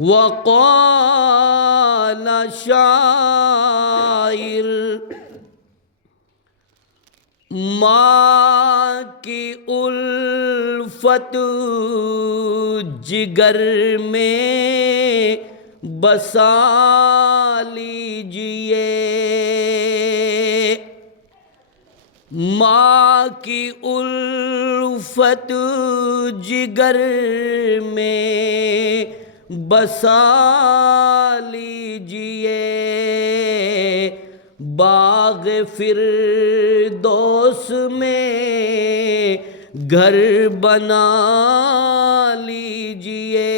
وقال شاعر ماں کی الفت جگر میں بسا لیجئے، ماں کی الفت جگر میں بسا لیجئے، باغ فردوس میں گھر بنا لیجئے،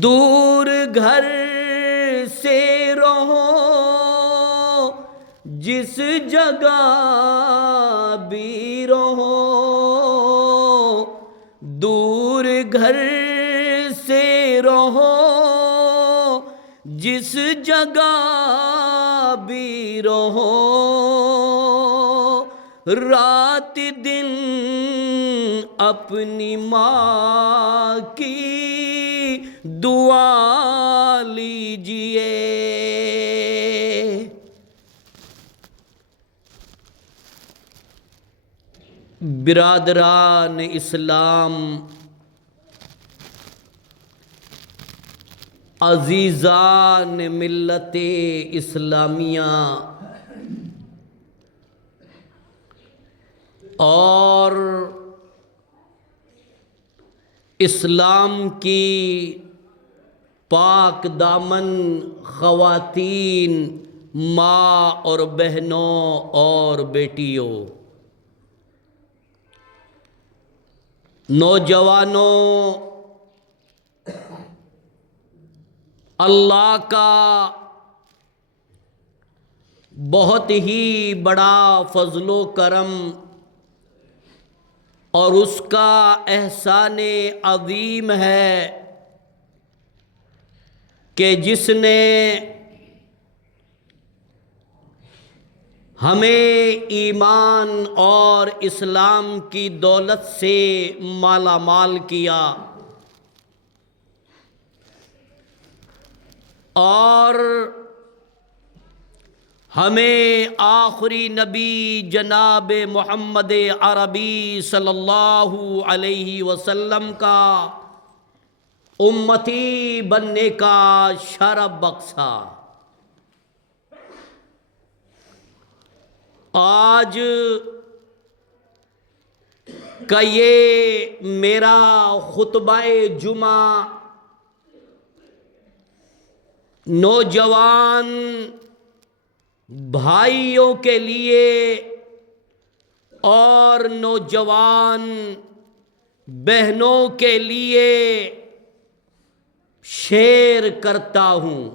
دور گھر سے رہو جس جگہ بھی رہو، دور گھر سے رہو جس جگہ بھی رہو، رات دن اپنی ماں کی دعا لیجئے۔ برادران اسلام، عزیزان ملت اسلامیہ اور اسلام کی پاک دامن خواتین، ماں اور بہنوں اور بیٹیوں، نوجوانوں، اللہ کا بہت ہی بڑا فضل و کرم اور اس کا احسان عظیم ہے کہ جس نے ہمیں ایمان اور اسلام کی دولت سے مالا مال کیا اور ہمیں آخری نبی جناب محمد عربی صلی اللہ علیہ وسلم کا امتی بننے کا شرف بخشا۔ آج کا یہ میرا خطبہ جمعہ نوجوان بھائیوں کے لیے اور نوجوان بہنوں کے لیے شیئر کرتا ہوں،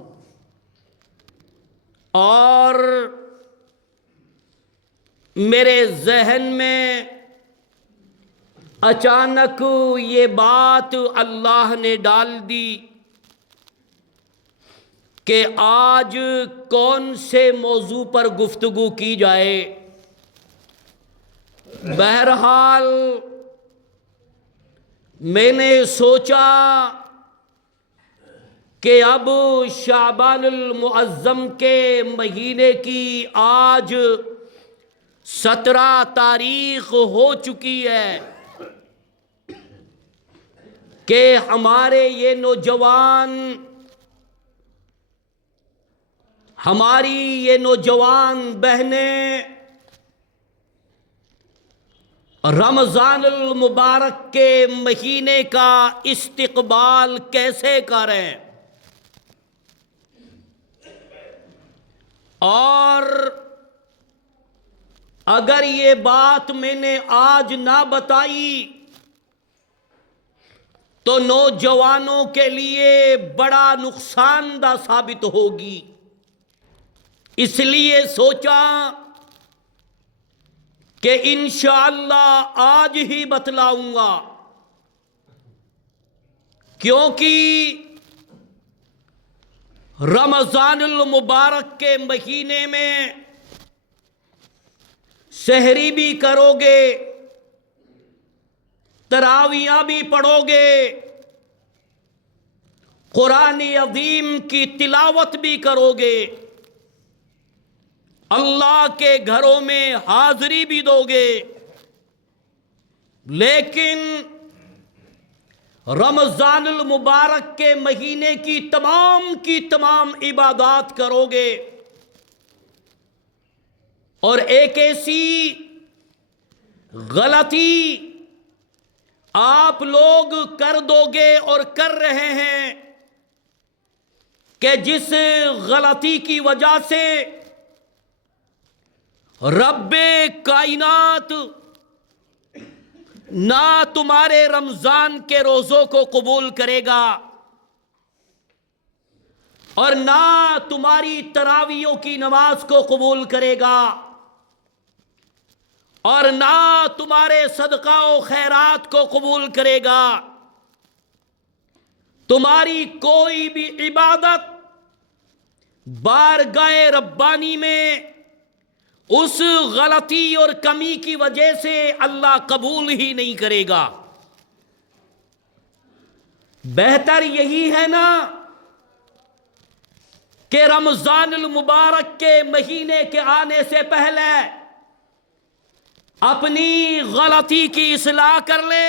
اور میرے ذہن میں اچانک یہ بات اللہ نے ڈال دی کہ آج کون سے موضوع پر گفتگو کی جائے۔ بہرحال میں نے سوچا کہ اب شعبان المعظم کے مہینے کی آج 17 تاریخ ہو چکی ہے کہ ہمارے یہ نوجوان، ہماری یہ نوجوان بہنیں رمضان المبارک کے مہینے کا استقبال کیسے کریں، اور اگر یہ بات میں نے آج نہ بتائی تو نوجوانوں کے لیے بڑا نقصان دہ ثابت ہوگی، اس لیے سوچا کہ انشاءاللہ آج ہی بتلاؤں گا، کیونکہ رمضان المبارک کے مہینے میں سحری بھی کرو گے، تراویاں بھی پڑھو گے، قرآن عظیم کی تلاوت بھی کرو گے، اللہ کے گھروں میں حاضری بھی دو گے، لیکن رمضان المبارک کے مہینے کی تمام عبادات کرو گے، اور ایک ایسی غلطی آپ لوگ کر دو گے اور کر رہے ہیں کہ جس غلطی کی وجہ سے رب کائنات نہ تمہارے رمضان کے روزوں کو قبول کرے گا، اور نہ تمہاری تراویحوں کی نماز کو قبول کرے گا، اور نہ تمہارے صدقہ و خیرات کو قبول کرے گا۔ تمہاری کوئی بھی عبادت بارگاہ ربانی میں اس غلطی اور کمی کی وجہ سے اللہ قبول ہی نہیں کرے گا۔ بہتر یہی ہے نا کہ رمضان المبارک کے مہینے کے آنے سے پہلے اپنی غلطی کی اصلاح کر لے،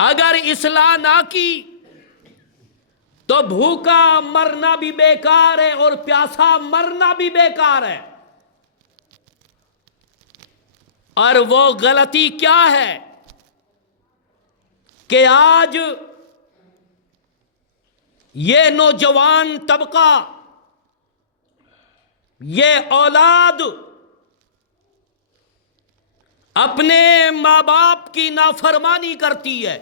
اگر اصلاح نہ کی تو بھوکا مرنا بھی بیکار ہے اور پیاسا مرنا بھی بیکار ہے۔ اور وہ غلطی کیا ہے کہ آج یہ نوجوان طبقہ، یہ اولاد اپنے ماں باپ کی نافرمانی کرتی ہے۔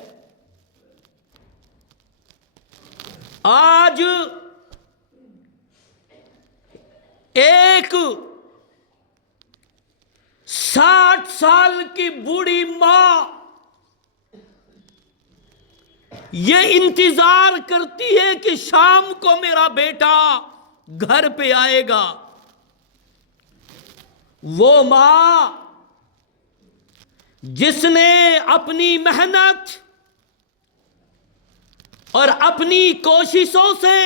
آج ایک 60 سال کی بوڑھی ماں یہ انتظار کرتی ہے کہ شام کو میرا بیٹا گھر پہ آئے گا۔ وہ ماں جس نے اپنی محنت اور اپنی کوششوں سے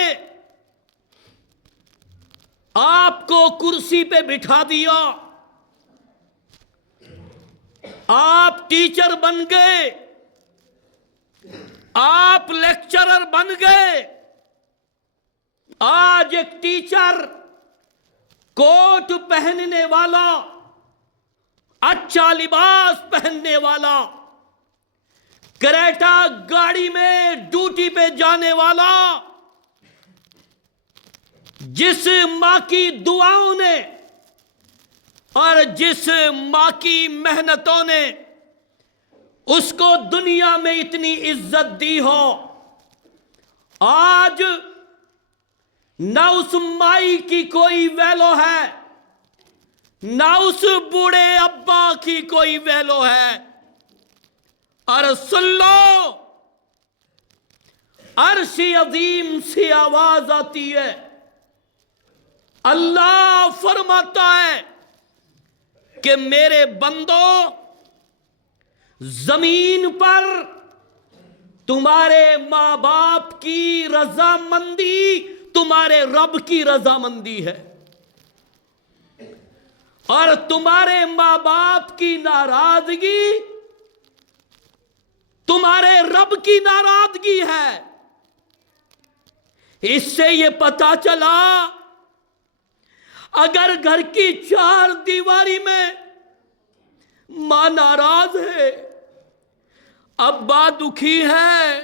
آپ کو کرسی پہ بٹھا دیا، آپ ٹیچر بن گئے، آپ لیکچرر بن گئے۔ آج ایک ٹیچر کوٹ پہننے والا، اچھا لباس پہننے والا، کریٹا گاڑی میں ڈیوٹی پہ جانے والا، جس ماں کی دعاؤں نے اور جس ماں کی محنتوں نے اس کو دنیا میں اتنی عزت دی ہو، آج نہ اس مائی کی کوئی ویلو ہے، نہ اس بوڑھے ابا کی کوئی ویلو ہے۔ اور سن لو، عرش عظیم سے آواز آتی ہے، اللہ فرماتا ہے کہ میرے بندو، زمین پر تمہارے ماں باپ کی رضامندی تمہارے رب کی رضامندی ہے، اور تمہارے ماں باپ کی ناراضگی تمہارے رب کی ناراضگی ہے۔ اس سے یہ پتا چلا، اگر گھر کی 4 دیواری میں ماں ناراض ہے، ابا دکھی ہے،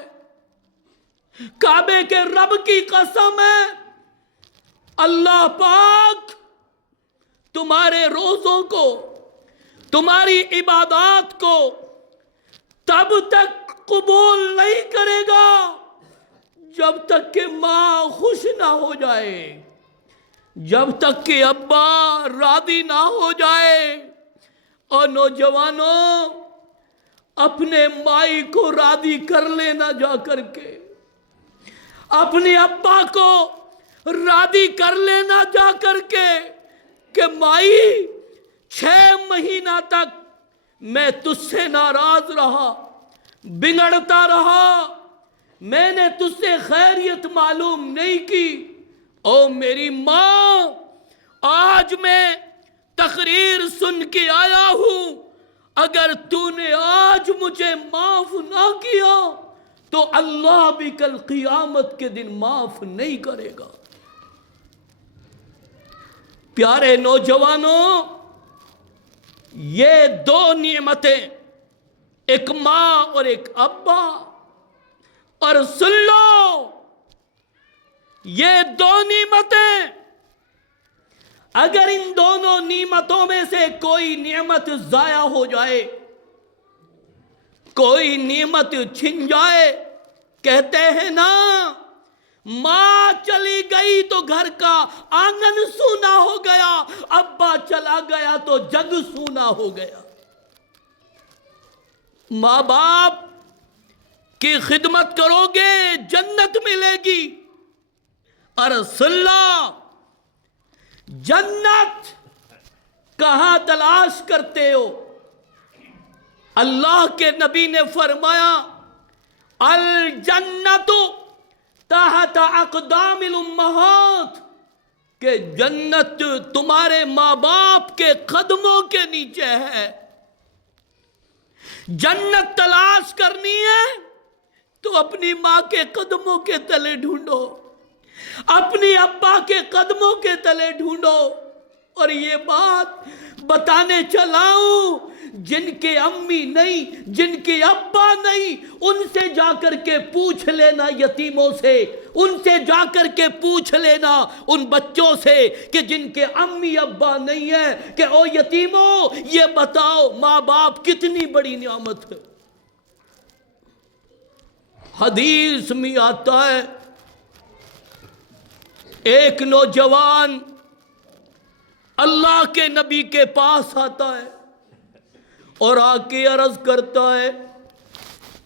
کعبے کے رب کی قسم ہے، اللہ پاک تمہارے روزوں کو، تمہاری عبادات کو تب تک قبول نہیں کرے گا جب تک کہ ماں خوش نہ ہو جائے، جب تک کہ ابا راضی نہ ہو جائے۔ اور نوجوانوں، اپنے مائی کو راضی کر لینا، جا کر کے اپنے ابا کو راضی کر لینا جا کر کے، کہ مائی 6 مہینہ تک میں تجھ سے ناراض رہا، بگڑتا رہا، میں نے تجھ سے خیریت معلوم نہیں کی۔ او میری ماں، آج میں تقریر سن کے آیا ہوں، اگر تو نے آج مجھے معاف نہ کیا تو اللہ بھی کل قیامت کے دن معاف نہیں کرے گا۔ پیارے نوجوانوں، یہ دو نعمتیں، ایک ماں اور ایک ابا، اور سن لو یہ دو نعمتیں، اگر ان دونوں نعمتوں میں سے کوئی نعمت ضائع ہو جائے، کوئی نعمت چھن جائے، کہتے ہیں نا ماں چلی گئی تو گھر کا آنگن سونا ہو گیا، ابا چلا گیا تو جگ سونا ہو گیا۔ ماں باپ کی خدمت کرو گے جنت ملے گی، اور صلاح جنت کہاں تلاش کرتے ہو؟ اللہ کے نبی نے فرمایا الجنت تحت اقدام الامہات، کہ جنت تمہارے ماں باپ کے قدموں کے نیچے ہے۔ جنت تلاش کرنی ہے تو اپنی ماں کے قدموں کے تلے ڈھونڈو، اپنی ابا کے قدموں کے تلے ڈھونڈو۔ اور یہ بات بتانے چلاؤں، جن کے امی نہیں، جن کے ابا نہیں، ان سے جا کر کے پوچھ لینا یتیموں سے، ان سے جا کر کے پوچھ لینا ان بچوں سے کہ جن کے امی ابا نہیں ہیں، کہ او یتیموں یہ بتاؤ ماں باپ کتنی بڑی نعمت ہے۔ حدیث میں آتا ہے ایک نوجوان اللہ کے نبی کے پاس آتا ہے اور آ کے عرض کرتا ہے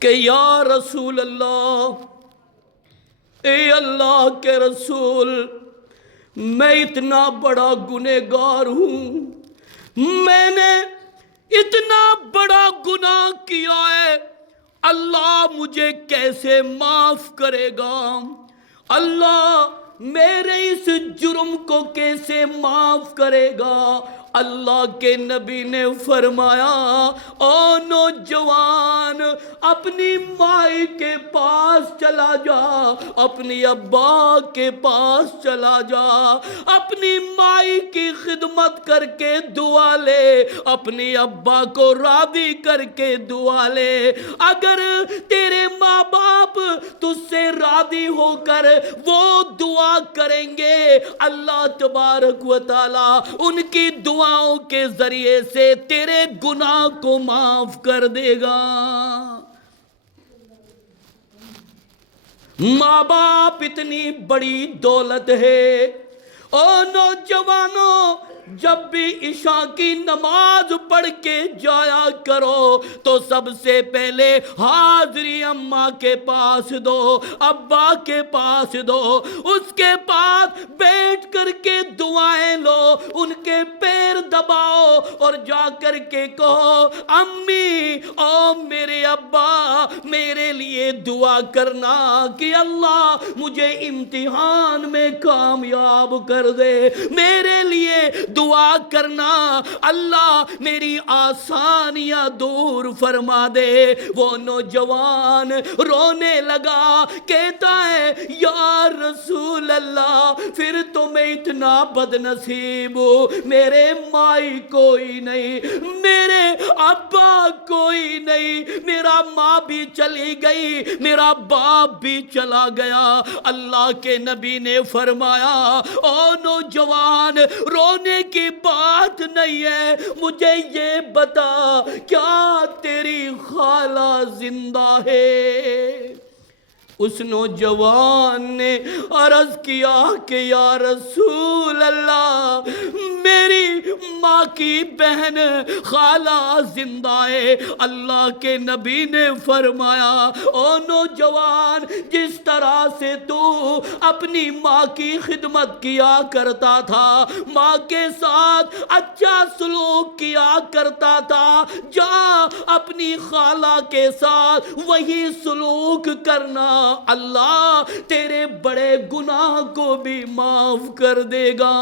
کہ یا رسول اللہ، اے اللہ کے رسول، میں اتنا بڑا گنہگار ہوں، میں نے اتنا بڑا گناہ کیا ہے، اللہ مجھے کیسے معاف کرے گا؟ اللہ میرے اس جرم کو کیسے معاف کرے گا؟ اللہ کے نبی نے فرمایا او نوجوان، اپنی مائی کے پاس چلا جا، اپنی ابا کے پاس چلا جا، اپنی مائی کی خدمت کر کے دعا لے، اپنی ابا کو راضی کر کے دعا لے۔ اگر تیرے ماں باپ تجھ سے راضی ہو کر وہ دعا کریں گے، اللہ تبارک و تعالی ان کی دعاؤں کے ذریعے سے تیرے گناہ کو معاف کر دے گا۔ ماں باپ اتنی بڑی دولت ہے۔ او نوجوانوں، جب بھی عشاء کی نماز پڑھ کے جایا کرو تو سب سے پہلے حاضری اماں کے پاس دو، ابا کے پاس دو، اس کے پاس بیٹھ کر کے دعائیں لو، ان کے پیر دباؤ اور جا کر کے کہو امی او میرے ابا میرے لیے دعا کرنا کہ اللہ مجھے امتحان میں کامیاب کر دے، میرے لیے دعا کرنا اللہ میری آسانیاں دور فرما دے۔ وہ نوجوان رونے لگا، کہتا ہے یا رسول اللہ، پھر تو میں اتنا بد نصیب ہوں، میرے مائی کوئی نہیں، میرے ابا کوئی نہیں، میرا ماں بھی چلی گئی، میرا باپ بھی چلا گیا۔ اللہ کے نبی نے فرمایا او نوجوان، رونے کی بات نہیں ہے، مجھے یہ بتا کیا تیری خالہ زندہ ہے؟ اس نوجوان نے عرض کیا کہ یا رسول اللہ، میری ماں کی بہن خالہ زندہ ہے۔ اللہ کے نبی نے فرمایا او نوجوان، جس طرح سے تو اپنی ماں کی خدمت کیا کرتا تھا، ماں کے ساتھ اچھا سلوک کیا کرتا تھا، جا اپنی خالہ کے ساتھ وہی سلوک کرنا، اللہ تیرے بڑے گناہ کو بھی معاف کر دے گا۔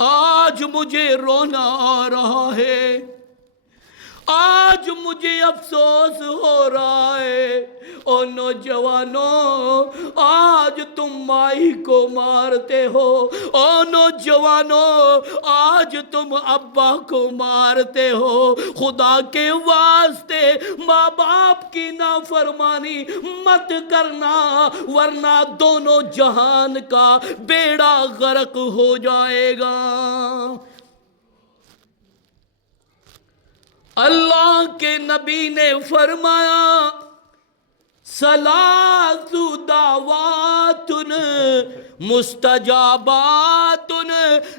آج مجھے رونا آ رہا ہے، آج مجھے افسوس ہو رہا ہے۔ او نوجوانوں، آج تم مائی کو مارتے ہو، او نوجوانوں آج تم ابا کو مارتے ہو۔ خدا کے واسطے ماں باپ کی نافرمانی مت کرنا، ورنہ دونوں جہان کا بیڑا غرق ہو جائے گا۔ اللہ کے نبی نے فرمایا ثلاث دعوات مستجابات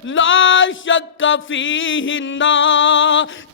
لا شک فیہن،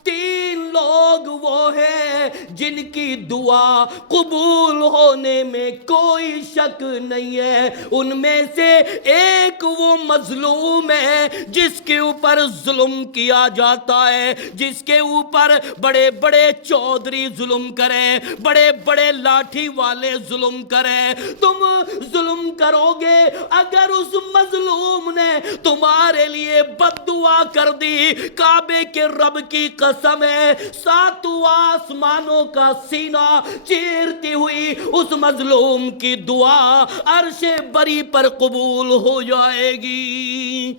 تین لوگ وہ ہیں جن کی دعا قبول ہونے میں کوئی شک نہیں ہے۔ ان میں سے ایک وہ مظلوم ہے جس کے اوپر ظلم کیا جاتا ہے، جس کے اوپر بڑے بڑے چودھری ظلم کریں، بڑے بڑے لاٹھی والے ظلم کریں۔ تم ظلم کرو گے، اگر اس مظلوم نے تمہارے لیے بد دعا کر دی، کعبے کے رب کی قسم ہے ساتوں آسمانوں کا سینہ چیرتی ہوئی اس مظلوم کی دعا عرش بری پر قبول ہو جائے گی۔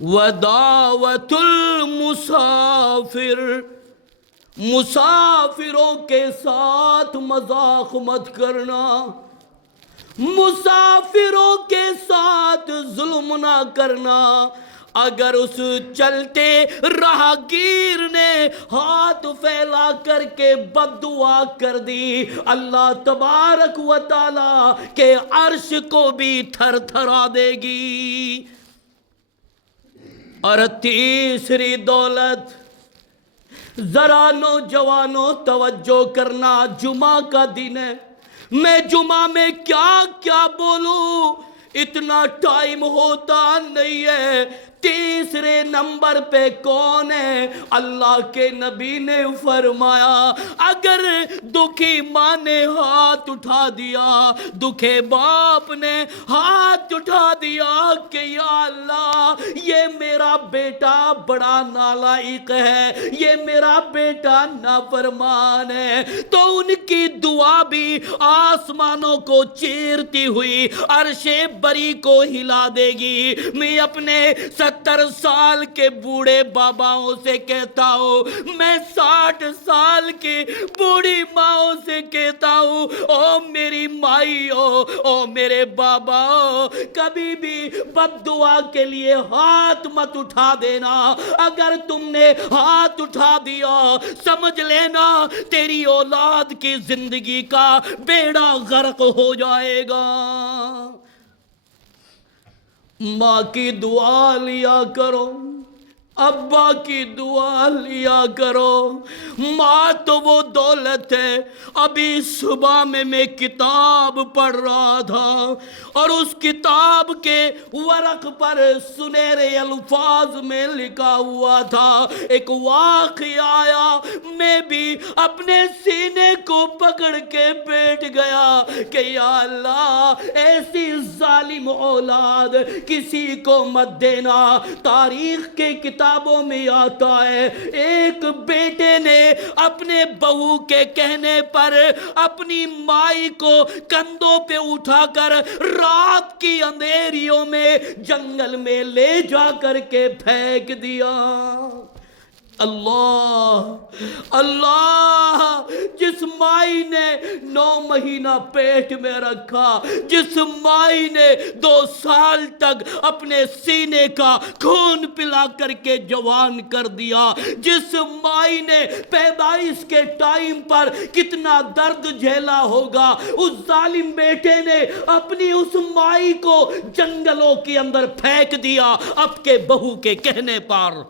ودعوت المسافر، مسافروں کے ساتھ مذاق مت کرنا، مسافروں کے ساتھ ظلم نہ کرنا۔ اگر اس چلتے راہگیر نے ہاتھ پھیلا کر کے بد دعا کر دی، اللہ تبارک و تعالی کے عرش کو بھی تھر تھرا دے گی۔ اور تیسری دولت، ذرا نوجوانوں توجہ کرنا، جمعہ کا دن ہے، میں جمعہ میں کیا کیا بولوں اتنا ٹائم ہوتا نہیں ہے۔ تیسرے نمبر پہ کون ہے؟ اللہ کے نبی نے فرمایا اگر دکھی ماں نے ہاتھ اٹھا دیا، دکھے باپ نے ہاتھ اٹھا دیا کہ یا اللہ یہ میرا بیٹا بڑا نالائق ہے، یہ میرا بیٹا نافرمان ہے، تو ان کی دعا بھی آسمانوں کو چیرتی ہوئی عرش بری کو ہلا دے گی۔ میں اپنے 70 سال کے بوڑھے باباؤں سے کہتا ہوں، میں 60 سال کی بوڑھی ماؤں سے کہتا ہوں، او میری مائی او میرے بابا، کبھی بھی بد دعا کے لیے ہاتھ مت اٹھا دینا۔ اگر تم نے ہاتھ اٹھا دیا سمجھ لینا تیری اولاد کی زندگی کا بیڑا غرق ہو جائے گا۔ ماں کی دعا لیا کرو، ابا کی دعا لیا کرو۔ ماں تو وہ دولت ہے۔ ابھی صبح میں کتاب پڑھ رہا تھا اور اس کتاب کے ورق پر سنہرے الفاظ میں لکھا ہوا تھا، ایک واقعہ آیا، میں بھی اپنے سینے کو پکڑ کے بیٹھ گیا کہ یا اللہ ایسی ظالم اولاد کسی کو مت دینا۔ تاریخ کے کتابوں میں آتا ہے ایک بیٹے نے اپنے بہو کے کہنے پر اپنی مائی کو کندھوں پہ اٹھا کر رات کی اندھیریوں میں جنگل میں لے جا کر کے پھینک دیا۔ اللہ اللہ، جس مائی نے 9 مہینہ پیٹ میں رکھا، جس مائی نے 2 سال تک اپنے سینے کا خون پلا کر کے جوان کر دیا، جس مائی نے پیدائش کے ٹائم پر کتنا درد جھیلا ہوگا، اس ظالم بیٹے نے اپنی اس مائی کو جنگلوں کے اندر پھینک دیا اب کے بہو کے کہنے پر۔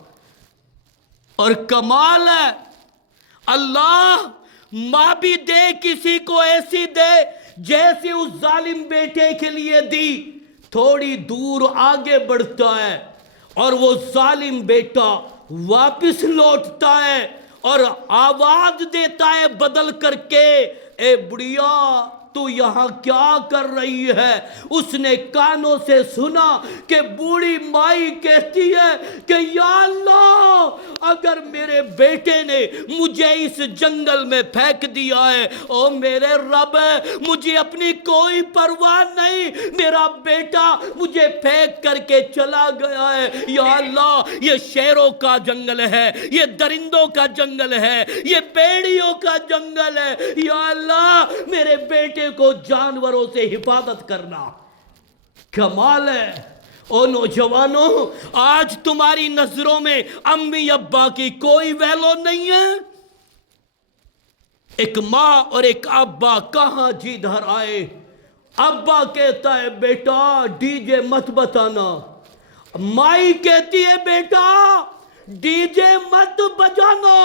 اور کمال ہے اللہ ماں بھی دے کسی کو ایسی دے جیسے اس ظالم بیٹے کے لیے دی۔ تھوڑی دور آگے بڑھتا ہے اور وہ ظالم بیٹا واپس لوٹتا ہے اور آواز دیتا ہے بدل کر کے، اے بڑھیا تو یہاں کیا کر رہی ہے؟ اس نے کانوں سے سنا کہ بوڑھی مائی کہتی ہے کہ یا اللہ، اگر میرے بیٹے نے مجھے اس جنگل میں پھینک دیا ہے، او میرے رب مجھے اپنی کوئی پرواہ نہیں، میرا بیٹا مجھے پھینک کر کے چلا گیا ہے، یا اللہ یہ شیروں کا جنگل ہے، یہ درندوں کا جنگل ہے، یہ بیڑیوں کا جنگل ہے، یا اللہ میرے بیٹے کو جانوروں سے حفاظت کرنا۔ کمال ہے۔ او نوجوانوں، آج تمہاری نظروں میں امی ابا کی کوئی ویلو نہیں ہے؟ ایک ماں اور ایک ابا کہاں جی دھر آئے۔ ابا کہتا ہے بیٹا ڈی جے مت بتانا، مائی کہتی ہے بیٹا ڈی جے مت بجانا،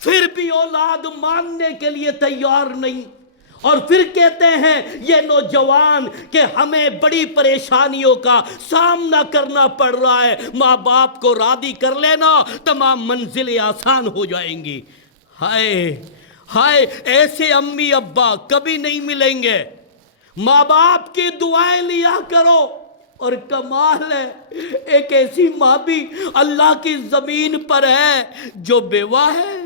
پھر بھی اولاد ماننے کے لیے تیار نہیں۔ اور پھر کہتے ہیں یہ نوجوان کہ ہمیں بڑی پریشانیوں کا سامنا کرنا پڑ رہا ہے، ماں باپ کو راضی کر لینا تمام منزلیں آسان ہو جائیں گی۔ ہائے ہائے، ایسے امی ابا کبھی نہیں ملیں گے۔ ماں باپ کی دعائیں لیا کرو۔ اور کمال ہے، ایک ایسی ماں بھی اللہ کی زمین پر ہے جو بیوہ ہے۔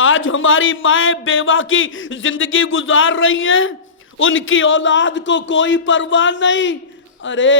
آج ہماری مائیں بیوہ کی زندگی گزار رہی ہیں، ان کی اولاد کو کوئی پرواہ نہیں۔ ارے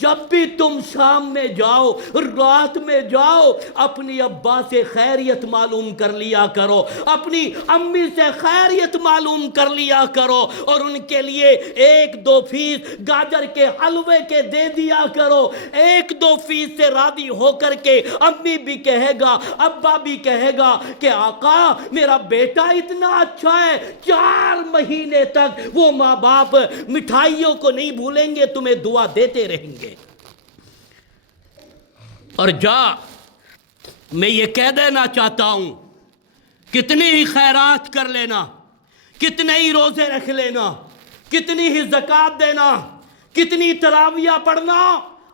جب بھی تم شام میں جاؤ، رات میں جاؤ، اپنی ابا سے خیریت معلوم کر لیا کرو، اپنی امی سے خیریت معلوم کر لیا کرو، اور ان کے لیے 1-2 پیس گاجر کے حلوے کے دے دیا کرو۔ 1-2 پیس سے راضی ہو کر کے امی بھی کہے گا، ابا بھی کہے گا کہ آقا میرا بیٹا اتنا اچھا ہے۔ 4 مہینے تک وہ ماں باپ مٹھائیوں کو نہیں بھولیں گے، تمہیں دعا دیتے رہیں گے۔ اور میں یہ کہہ دینا چاہتا ہوں، کتنی ہی خیرات کر لینا، کتنے ہی روزے رکھ لینا، کتنی ہی زکوٰۃ دینا، کتنی تراویح پڑھنا،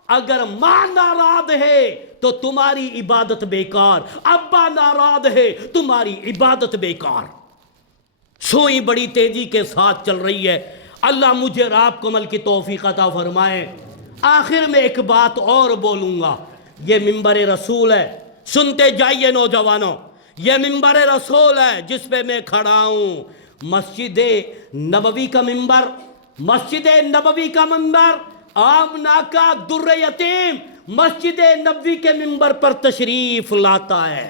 اگر ماں ناراض ہے تو تمہاری عبادت بیکار، ابا ناراض ہے تمہاری عبادت بیکار۔ سوئی بڑی تیزی کے ساتھ چل رہی ہے، اللہ مجھے اور آپ کو عمل کی توفیق عطا فرمائے۔ آخر میں ایک بات اور بولوں گا، یہ منبر رسول ہے، سنتے جائیے نوجوانوں، یہ منبر رسول ہے جس پہ میں کھڑا ہوں، مسجد نبوی کا منبر، مسجد نبوی کا منبر، آمنہ کا در یتیم مسجد نبوی کے منبر پر تشریف لاتا ہے۔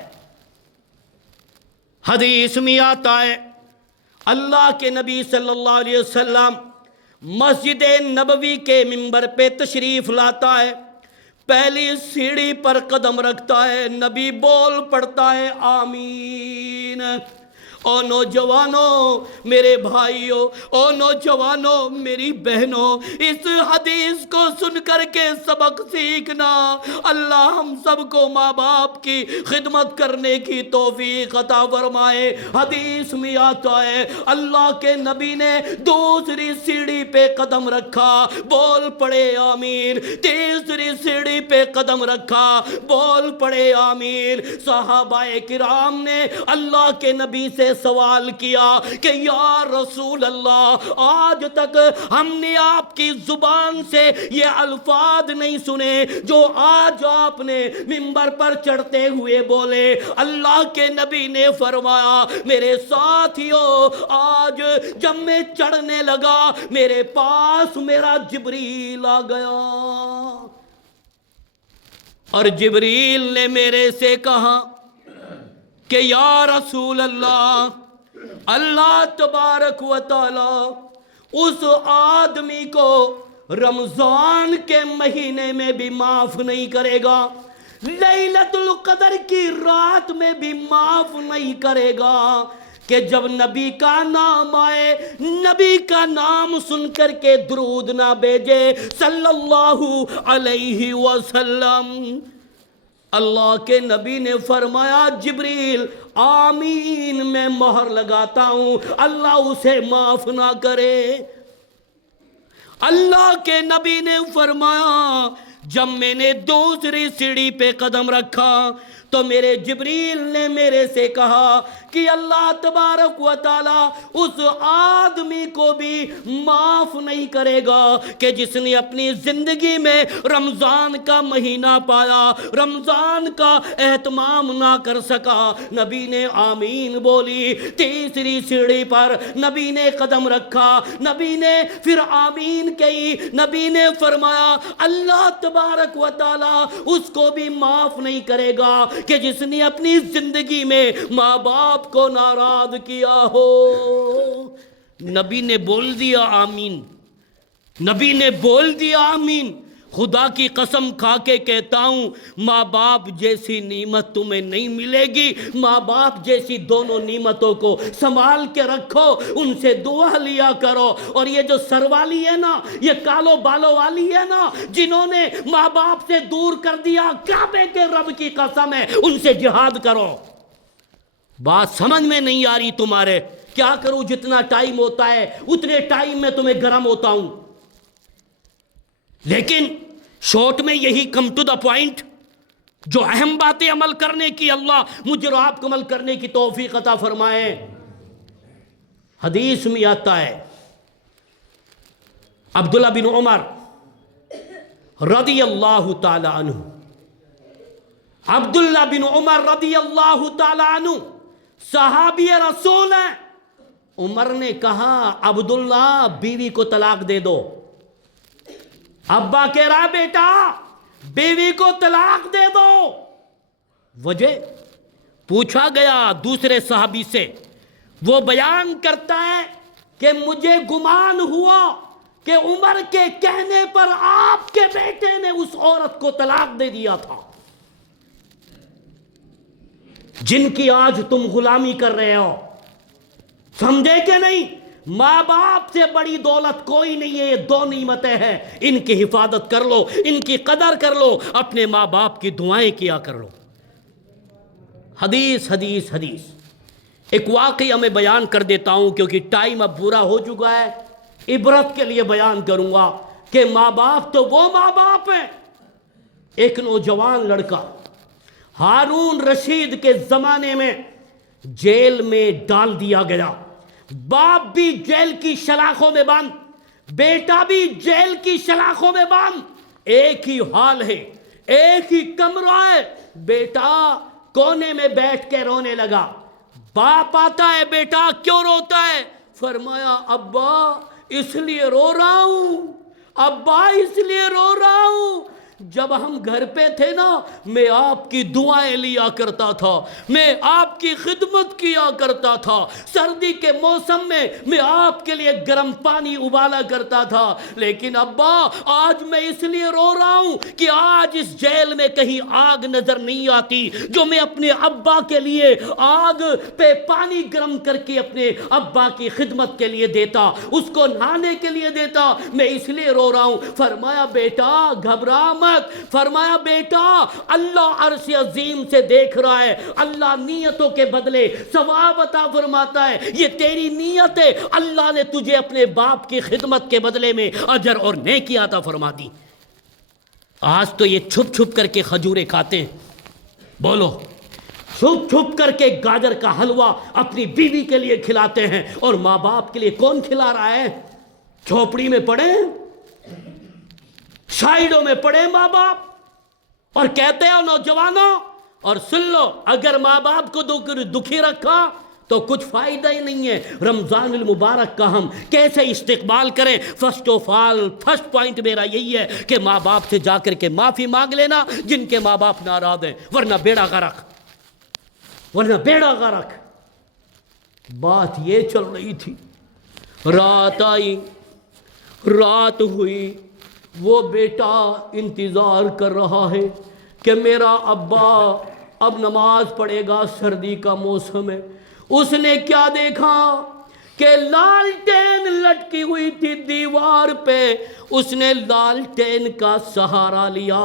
حدیث میں آتا ہے اللہ کے نبی صلی اللہ علیہ وسلم مسجد نبوی کے منبر پہ تشریف لاتا ہے، پہلی سیڑھی پر قدم رکھتا ہے، نبی بول پڑتا ہے آمین۔ او نوجوانوں میرے بھائیوں، او نوجوانوں میری بہنوں، اس حدیث کو سن کر کے سبق سیکھنا۔ اللہ ہم سب کو ماں باپ کی خدمت کرنے کی توفیق عطا فرمائے۔ حدیث میں آتا ہے اللہ کے نبی نے دوسری سیڑھی پہ قدم رکھا، بول پڑے آمین، تیسری سیڑھی پہ قدم رکھا، بول پڑے آمین۔ صحابہ کرام نے اللہ کے نبی سے سوال کیا کہ یا رسول اللہ، آج تک ہم نے آپ کی زبان سے یہ الفاظ نہیں سنے جو آج آپ نے منبر پر چڑھتے ہوئے بولے۔ اللہ کے نبی نے فرمایا میرے ساتھیوں، آج جب میں چڑھنے لگا میرے پاس میرا جبریل آ گیا، اور جبریل نے میرے سے کہا کہ یا رسول اللہ، اللہ تبارک و تعالی اس آدمی کو رمضان کے مہینے میں بھی معاف نہیں کرے گا، لیلۃ القدر کی رات میں بھی معاف نہیں کرے گا، کہ جب نبی کا نام آئے، نبی کا نام سن کر کے درود نہ بھیجے صلی اللہ علیہ وسلم۔ اللہ کے نبی نے فرمایا جبریل آمین، میں مہر لگاتا ہوں اللہ اسے معاف نہ کرے۔ اللہ کے نبی نے فرمایا جب میں نے دوسری سیڑھی پہ قدم رکھا تو میرے جبریل نے میرے سے کہا کہ اللہ تبارک و تعالی اس آدمی کو بھی معاف نہیں کرے گا کہ جس نے اپنی زندگی میں رمضان کا مہینہ پایا، رمضان کا اہتمام نہ کر سکا۔ نبی نے آمین بولی، تیسری سیڑھی پر نبی نے قدم رکھا، نبی نے پھر آمین کہی، نبی نے فرمایا اللہ تبارک و تعالی اس کو بھی معاف نہیں کرے گا کہ جس نے اپنی زندگی میں ماں باپ کو ناراض کیا ہو۔ نبی نے بول دیا آمین، نبی نے بول دیا آمین۔ خدا کی قسم کھا کے کہتا ہوں، ماں باپ جیسی نعمت تمہیں نہیں ملے گی۔ ماں باپ جیسی دونوں نعمتوں کو سنبھال کے رکھو، ان سے دعا لیا کرو۔ اور یہ جو سر والی ہے نا، یہ کالو بالوں والی ہے نا، جنہوں نے ماں باپ سے دور کر دیا، کعبے کے رب کی قسم ہے ان سے جہاد کرو۔ بات سمجھ میں نہیں آ رہی تمہارے؟ کیا کروں، جتنا ٹائم ہوتا ہے اتنے ٹائم میں تمہیں گرم ہوتا ہوں، لیکن شارٹ میں یہی کم ٹو دا پوائنٹ، جو اہم باتیں عمل کرنے کی اللہ مجھے اور آپ کو عمل کرنے کی توفیق عطا فرمائے۔ حدیث میں آتا ہے عبداللہ بن عمر رضی اللہ تعالی عنہ، عبداللہ بن عمر رضی اللہ تعالی عنہ صحابی رسول ہیں۔ عمر نے کہا عبداللہ بیوی کو طلاق دے دو۔ ابا کہہ رہا بیٹا بیوی کو طلاق دے دو۔ وجہ پوچھا گیا دوسرے صحابی سے، وہ بیان کرتا ہے کہ مجھے گمان ہوا کہ عمر کے کہنے پر آپ کے بیٹے نے اس عورت کو طلاق دے دیا تھا جن کی آج تم غلامی کر رہے ہو۔ سمجھے کہ نہیں؟ ماں باپ سے بڑی دولت کوئی نہیں ہے، یہ دو نعمتیں ہیں، ان کی حفاظت کر لو، ان کی قدر کر لو، اپنے ماں باپ کی دعائیں کیا کر لو۔ حدیث حدیث حدیث ایک واقعہ میں بیان کر دیتا ہوں کیونکہ ٹائم اب پورا ہو چکا ہے، عبرت کے لیے بیان کروں گا کہ ماں باپ تو وہ ماں باپ ہیں۔ ایک نوجوان لڑکا ہارون رشید کے زمانے میں جیل میں ڈال دیا گیا، باپ بھی جیل کی سلاخوں میں بند، بیٹا بھی جیل کی سلاخوں میں بند، ایک ہی حال ہے، ایک ہی کمرہ ہے۔ بیٹا کونے میں بیٹھ کے رونے لگا، باپ آتا ہے، بیٹا کیوں روتا ہے؟ فرمایا ابا اس لیے رو رہا ہوں، ابا اس لیے رو رہا ہوں، جب ہم گھر پہ تھے نا میں آپ کی دعائیں لیا کرتا تھا، میں آپ کی خدمت کیا کرتا تھا، سردی کے موسم میں میں آپ کے لیے گرم پانی ابالا کرتا تھا، لیکن ابا آج میں اس لیے رو رہا ہوں کہ آج اس جیل میں کہیں آگ نظر نہیں آتی جو میں اپنے ابا کے لیے آگ پہ پانی گرم کر کے اپنے ابا کی خدمت کے لیے دیتا، اس کو نہانے کے لیے دیتا، میں اس لیے رو رہا ہوں۔ فرمایا بیٹا گھبرا مت، فرمایا بیٹا اللہ عرش عظیم سے دیکھ رہا ہے، اللہ نیتوں کے بدلے ثواب عطا فرماتا ہے، یہ تیری نیت ہے، اللہ نے تجھے اپنے باپ کی خدمت کے بدلے میں اجر اور نیکی عطا فرما دی۔ آج تو یہ چھپ چھپ کر کے کھجوریں کھاتے ہیں، بولو چھپ چھپ کر کے گاجر کا حلوہ اپنی بیوی کے لیے کھلاتے ہیں، اور ماں باپ کے لیے کون کھلا رہا ہے؟ جھوپڑی میں پڑے سائیڈوں میں پڑے ماں باپ، اور کہتے ہو نوجوانوں، اور سن لو اگر ماں باپ کو دکھی رکھا تو کچھ فائدہ ہی نہیں ہے۔ رمضان المبارک کا ہم کیسے استقبال کریں؟ فرسٹ پوائنٹ میرا یہی ہے کہ ماں باپ سے جا کر کے معافی مانگ لینا جن کے ماں باپ ناراض ہیں، ورنہ بیڑا غرق، ورنہ بیڑا غرق۔ بات یہ چل رہی تھی، رات آئی، رات ہوئی، وہ بیٹا انتظار کر رہا ہے کہ میرا ابا اب نماز پڑھے گا، سردی کا موسم ہے۔ اس نے کیا دیکھا کہ لالٹین لٹکی ہوئی تھی دیوار پہ، اس نے لالٹین کا سہارا لیا،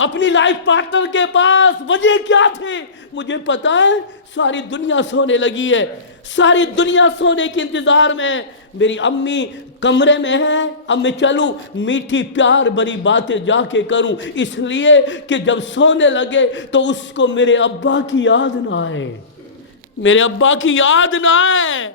اپنی لائف پارٹنر کے پاس وجہ کیا تھے مجھے پتا ہے، ساری دنیا سونے لگی ہے، ساری دنیا سونے کے انتظار میں، میری امی کمرے میں ہے، اب میں چلوں میٹھی پیار بڑی باتیں جا کے کروں، اس لیے کہ جب سونے لگے تو اس کو میرے ابا کی یاد نہ آئے، میرے ابا کی یاد نہ آئے،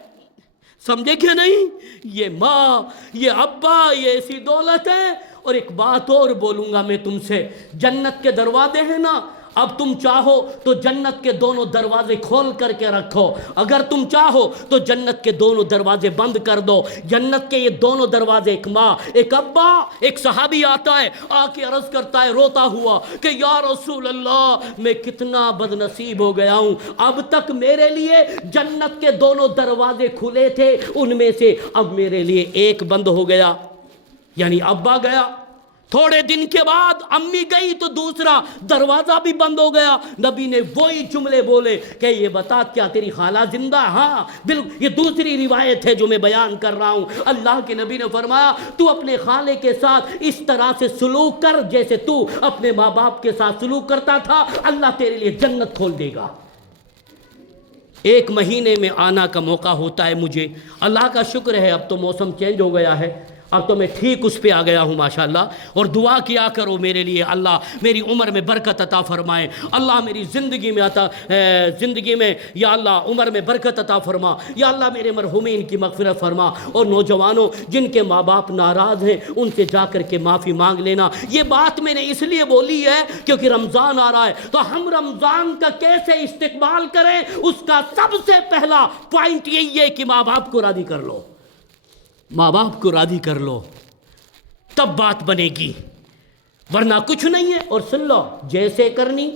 سمجھے کہ نہیں؟ یہ ماں، یہ ابا، یہ ایسی دولت ہے۔ اور ایک بات اور بولوں گا میں تم سے، جنت کے دروازے ہیں نا، اب تم چاہو تو جنت کے دونوں دروازے کھول کر کے رکھو، اگر تم چاہو تو جنت کے دونوں دروازے بند کر دو۔ جنت کے یہ دونوں دروازے، ایک ماں، ایک ابا۔ ایک صحابی آتا ہے، آ کے عرض کرتا ہے روتا ہوا کہ یا رسول اللہ میں کتنا بد نصیب ہو گیا ہوں، اب تک میرے لیے جنت کے دونوں دروازے کھلے تھے، ان میں سے اب میرے لیے ایک بند ہو گیا، یعنی ابا گیا، تھوڑے دن کے بعد امی گئی تو دوسرا دروازہ بھی بند ہو گیا۔ نبی نے وہی جملے بولے کہ یہ بتا کیا تیری خالہ زندہ؟ ہاں بالکل، یہ دوسری روایت ہے جو میں بیان کر رہا ہوں۔ اللہ کے نبی نے فرمایا تو اپنے خالے کے ساتھ اس طرح سے سلوک کر جیسے تو اپنے ماں باپ کے ساتھ سلوک کرتا تھا، اللہ تیرے لیے جنت کھول دے گا۔ ایک مہینے میں آنا کا موقع ہوتا ہے مجھے، اللہ کا شکر ہے اب تو موسم چینج ہو گیا ہے، اب تو میں ٹھیک اس پہ آ گیا ہوں ماشاءاللہ۔ اور دعا کیا کرو میرے لیے، اللہ میری عمر میں برکت عطا فرمائے، اللہ میری زندگی میں یا اللہ عمر میں برکت عطا فرما، یا اللہ میرے مرحومین کی مغفرت فرما۔ اور نوجوانوں جن کے ماں باپ ناراض ہیں ان سے جا کر کے معافی مانگ لینا۔ یہ بات میں نے اس لیے بولی ہے کیونکہ رمضان آ رہا ہے، تو ہم رمضان کا کیسے استقبال کریں، اس کا سب سے پہلا پوائنٹ یہی ہے کہ ماں باپ کو راضی کر لو، ماں باپ کو راضی کر لو، تب بات بنے گی، ورنہ کچھ نہیں ہے۔ اور سن لو، جیسے کرنی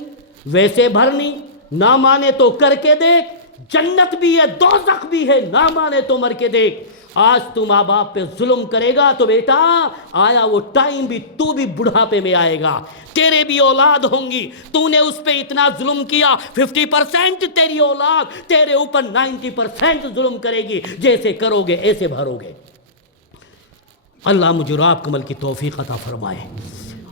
ویسے بھرنی، نہ مانے تو کر کے دیکھ، جنت بھی ہے دوزخ بھی ہے، نہ مانے تو مر کے دیکھ۔ آج تو ماں باپ پہ ظلم کرے گا تو بیٹا آیا وہ ٹائم بھی تو بھی بڑھاپے میں آئے گا، تیرے بھی اولاد ہوں گی، تو نے اس پہ اتنا ظلم کیا، 50% تیری اولاد تیرے اوپر 90% ظلم کرے گی، جیسے کرو گے ایسے بھرو گے۔ اللہ مجھے اور آپ کو عمل کی توفیق عطا فرمائے،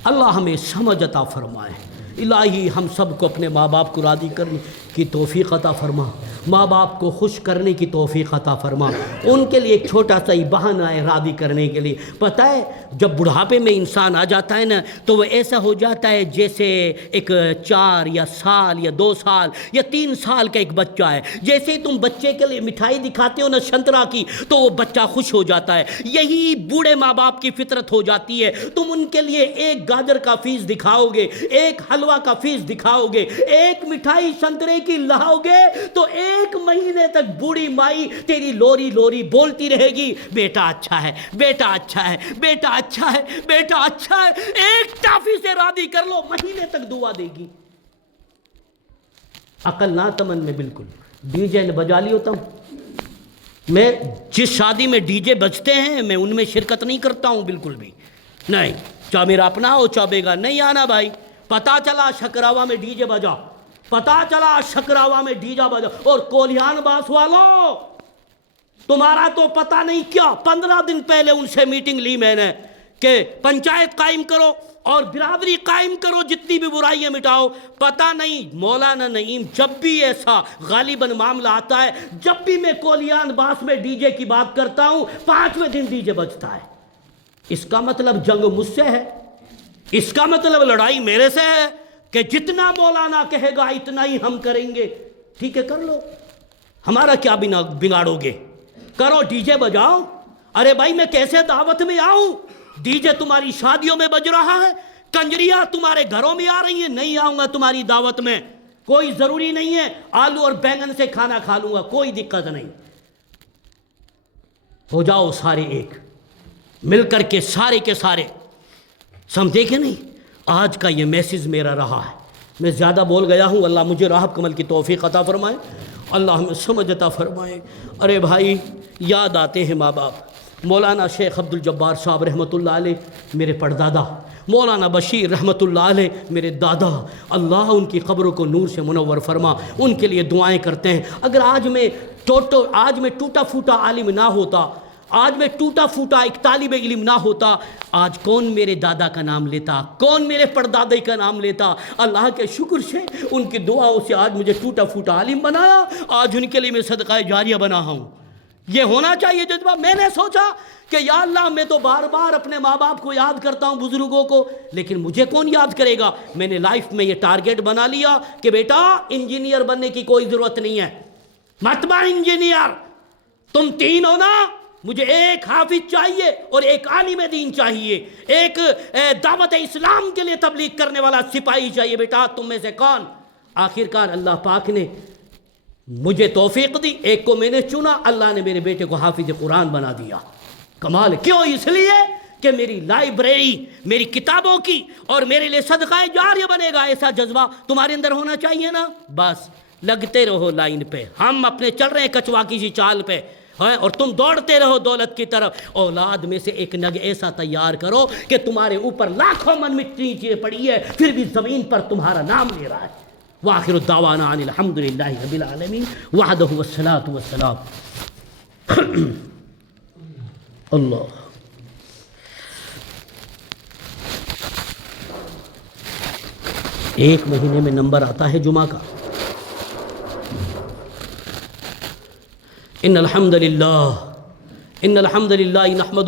اللہ ہمیں سمجھ عطا فرمائے۔ الہی ہم سب کو اپنے ماں باپ کو راضی کرنے کی توفیق عطا فرما، ماں باپ کو خوش کرنے کی توفیق عطا فرما، ان کے لیے ایک چھوٹا سا ہی بہانہ ہے راضی کرنے کے لیے۔ پتہ ہے جب بڑھاپے میں انسان آ جاتا ہے نا تو وہ ایسا ہو جاتا ہے جیسے ایک 4 یا سال یا 2 سال یا 3 سال کا ایک بچہ ہے، جیسے ہی تم بچے کے لیے مٹھائی دکھاتے ہو نا سنترا کی تو وہ بچہ خوش ہو جاتا ہے، یہی بوڑھے ماں باپ کی فطرت ہو جاتی ہے۔ تم ان کے لیے ایک گاجر کا پیس دکھاؤ گے، ایک حلوہ کا پیس دکھاؤ گے، ایک مٹھائی سنترے کی لاؤ گے تو ایک مہینے تک بوڑھی مائی تیری لوری لوری بولتی رہے گی، بیٹا اچھا ہے، بیٹا اچھا ہے، بیٹا اچھا ہے، بیٹا اچھا ہے۔ ایک ٹافی سے راضی کر لو، مہینے تک دعا دے گی۔ عقل نہ تمن میں بالکل ڈی جے نے بجا لی ہوتا ہوں میں، جس شادی میں ڈی جے بجتے ہیں میں ان میں شرکت نہیں کرتا ہوں بالکل بھی نہیں، چاہے میرا اپنا ہو چاہے بیگا، نہیں آنا بھائی۔ پتا چلا شکراوا میں ڈی جے بجا، پتا چلا شکراوا میں ڈی جے بجا، اور کولیان باس والو تمہارا تو پتہ نہیں کیا، 15 دن پہلے ان سے میٹنگ لی میں نے کہ پنچایت قائم کرو اور برادری قائم کرو، جتنی بھی برائیاں مٹاؤ۔ پتہ نہیں مولانا نعیم جب بھی ایسا غالباً معاملہ آتا ہے، جب بھی میں کولیان باس میں ڈی جے کی بات کرتا ہوں 5ویں دن ڈی جے بجتا ہے۔ اس کا مطلب جنگ مجھ سے ہے، اس کا مطلب لڑائی میرے سے ہے کہ جتنا مولانا کہے گا اتنا ہی ہم کریں گے۔ ٹھیک ہے کر لو، ہمارا کیا بگاڑو گے، کرو ڈی جے بجاؤ۔ ارے بھائی میں کیسے دعوت میں آؤں؟ ڈی جے تمہاری شادیوں میں بج رہا ہے، کنجریاں تمہارے گھروں میں آ رہی ہیں، نہیں آؤں گا تمہاری دعوت میں، کوئی ضروری نہیں ہے، آلو اور بینگن سے کھانا کھا لوں گا، کوئی دقت نہیں۔ ہو جاؤ سارے ایک، مل کر کے سارے کے سارے، سمجھے کہ نہیں؟ آج کا یہ میسیج میرا رہا ہے، میں زیادہ بول گیا ہوں، اللہ مجھے راہ عمل کی توفیق عطا فرمائے، اللہ ہمیں سمجھ عطا فرمائے۔ ارے بھائی یاد آتے ہیں ماں باپ، مولانا شیخ عبد الجبار صاحب رحمۃ اللہ علیہ میرے پردادا، مولانا بشیر رحمۃ اللہ علیہ میرے دادا، اللہ ان کی قبروں کو نور سے منور فرما، ان کے لیے دعائیں کرتے ہیں۔ اگر آج میں ٹوٹا پھوٹا عالم نہ ہوتا، آج میں ٹوٹا پھوٹا ایک طالب علم نہ ہوتا، آج کون میرے دادا کا نام لیتا، کون میرے پردادے کا نام لیتا۔ اللہ کے شکر سے ان کی دعاؤں سے آج مجھے ٹوٹا پھوٹا عالم بنایا، آج ان کے لیے میں صدقہ جاریہ بنا ہوں۔ یہ ہونا چاہیے جذبہ۔ میں نے سوچا کہ یا اللہ میں تو بار بار اپنے ماں باپ کو یاد کرتا ہوں، بزرگوں کو، لیکن مجھے کون یاد کرے گا؟ میں نے لائف میں یہ ٹارگٹ بنا لیا کہ بیٹا انجینئر بننے کی کوئی ضرورت نہیں ہے، مت بن انجینئر، تم تین ہو نا، مجھے ایک حافظ چاہیے اور ایک عالم دین چاہیے، ایک دعوت اسلام کے لیے تبلیغ کرنے والا سپاہی چاہیے، بیٹا تم میں سے کون؟ آخرکار اللہ پاک نے مجھے توفیق دی، ایک کو میں نے چنا، اللہ نے میرے بیٹے کو حافظ قرآن بنا دیا۔ کمال کیوں؟ اس لیے کہ میری لائبریری میری کتابوں کی اور میرے لیے صدقہ جاریہ بنے گا۔ ایسا جذبہ تمہارے اندر ہونا چاہیے نا۔ بس لگتے رہو لائن پہ، ہم اپنے چل رہے ہیں کچوا کی سی چال پہ، اور تم دوڑتے رہو دولت کی طرف۔ اولاد میں سے ایک نگ ایسا تیار کرو کہ تمہارے اوپر لاکھوں من مٹی نیچے پڑی ہے، پھر بھی زمین پر تمہارا نام لے رہا ہے۔ وآخر الدعوانا ان الحمد للہ رب العالمین وحدہ والصلاة والسلام۔ اللہ ایک مہینے میں نمبر آتا ہے جمعہ کا۔ ان الحمد للہ نحمدہ